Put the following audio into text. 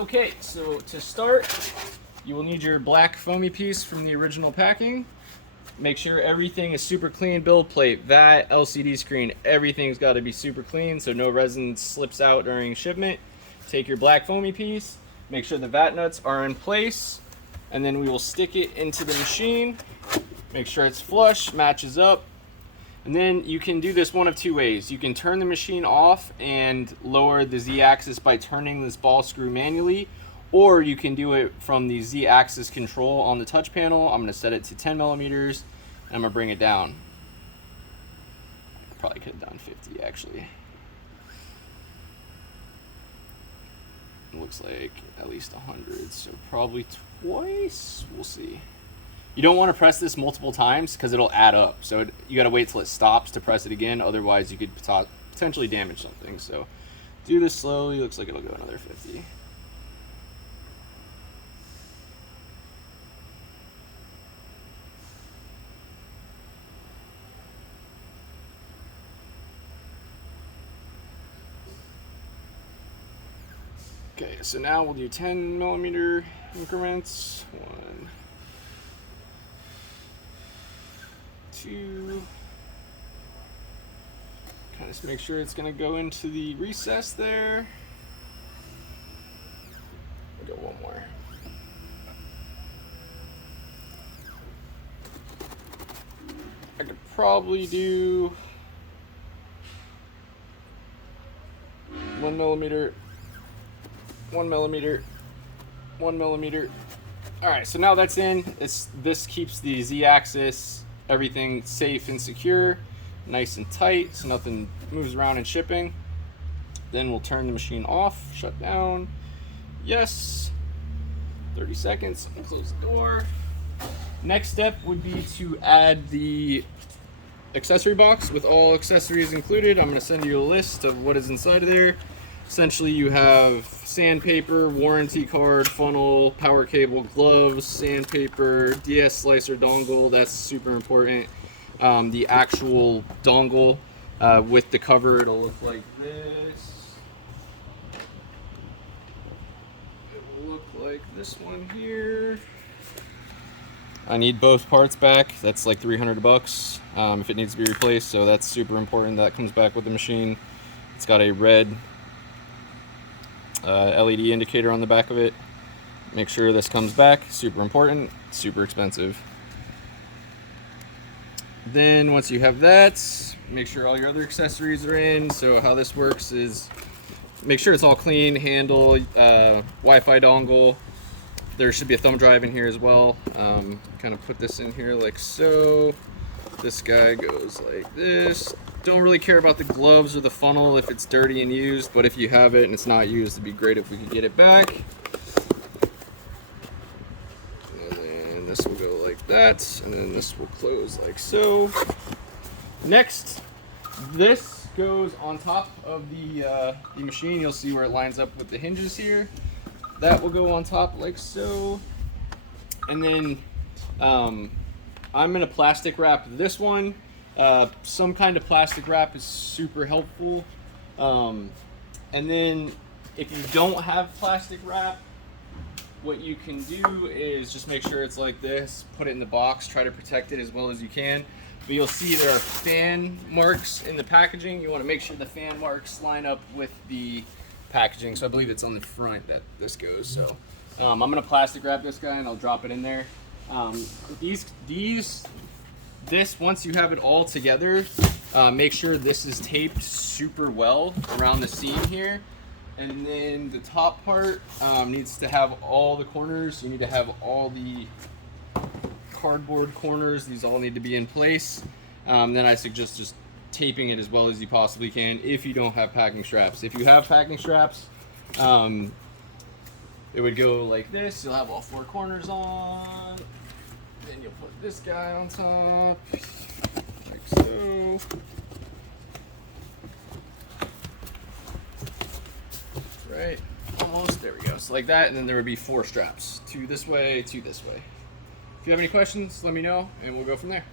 Okay, so to start, you will need your black foamy piece from the original packing. Make sure everything is super clean. Build plate, vat, LCD screen, everything's got to be super clean so no resin slips out during shipment. Take your black foamy piece, make sure the vat nuts are in place, and then we will stick it into the machine. Make sure it's flush, matches up. And then you can do this one of two ways. You can turn the machine off and lower the Z-axis by turning this ball screw manually, or you can do it from the Z-axis control on the touch panel. I'm gonna set it to 10 millimeters, and I'm gonna bring it down. Probably could have done 50 actually. It looks like at least 100, so probably twice, we'll see. You don't want to press this multiple times because it'll add up. So you got to wait till it stops to press it again. Otherwise, you could potentially damage something. So do this slowly. Looks like it'll go another 50. Okay, so now we'll do 10 millimeter increments. 1, 2. Kind of just make sure it's going to go into the recess there. We'll go one more. I could probably do 1 millimeter, 1 millimeter, 1 millimeter. All right, so now that's in. This keeps the Z-axis, everything safe and secure, nice and tight, so nothing moves around in shipping. Then we'll turn the machine off, shut down. Yes. 30 seconds, and close the door. Next step would be to add the accessory box with all accessories included. I'm gonna send you a list of what is inside of there. Essentially, you have sandpaper, warranty card, funnel, power cable, gloves, sandpaper, DS slicer dongle, that's super important. The actual dongle with the cover, it'll look like this. It will look like this one here. I need both parts back. That's like 300 bucks if it needs to be replaced, so that's super important. That comes back with the machine. It's got a red LED indicator on the back of it. Make sure this comes back, super important, super expensive. Then once you have that, make sure all your other accessories are in. So how this works is make sure it's all clean, handle, Wi-Fi dongle. There should be a thumb drive in here as well. Kind of put this in here like so. This guy goes like this. Don't really care about the gloves or the funnel if it's dirty and used, but if you have it and it's not used, it'd be great if we could get it back. And then this will go like that, and then this will close like so. Next, this goes on top of the machine. You'll see where it lines up with the hinges here. That will go on top like so. And then I'm gonna plastic wrap this one. Some kind of plastic wrap is super helpful. And then if you don't have plastic wrap, what you can do is just make sure it's like this, put it in the box, try to protect it as well as you can. But you'll see there are fan marks in the packaging. You want to make sure the fan marks line up with the packaging. So I believe it's on the front that this goes. So I'm gonna plastic wrap this guy and I'll drop it in there. This, once you have it all together, make sure this is taped super well around the seam here. And then the top part needs to have all the corners. You need to have all the cardboard corners. These all need to be in place. Then I suggest just taping it as well as you possibly can if you don't have packing straps. If you have packing straps, it would go like this. You'll have all 4 corners on. Then you'll put this guy on top, like so. Right, almost, there we go. So like that, and then there would be 4 straps. 2 this way, 2 this way. If you have any questions, let me know, and we'll go from there.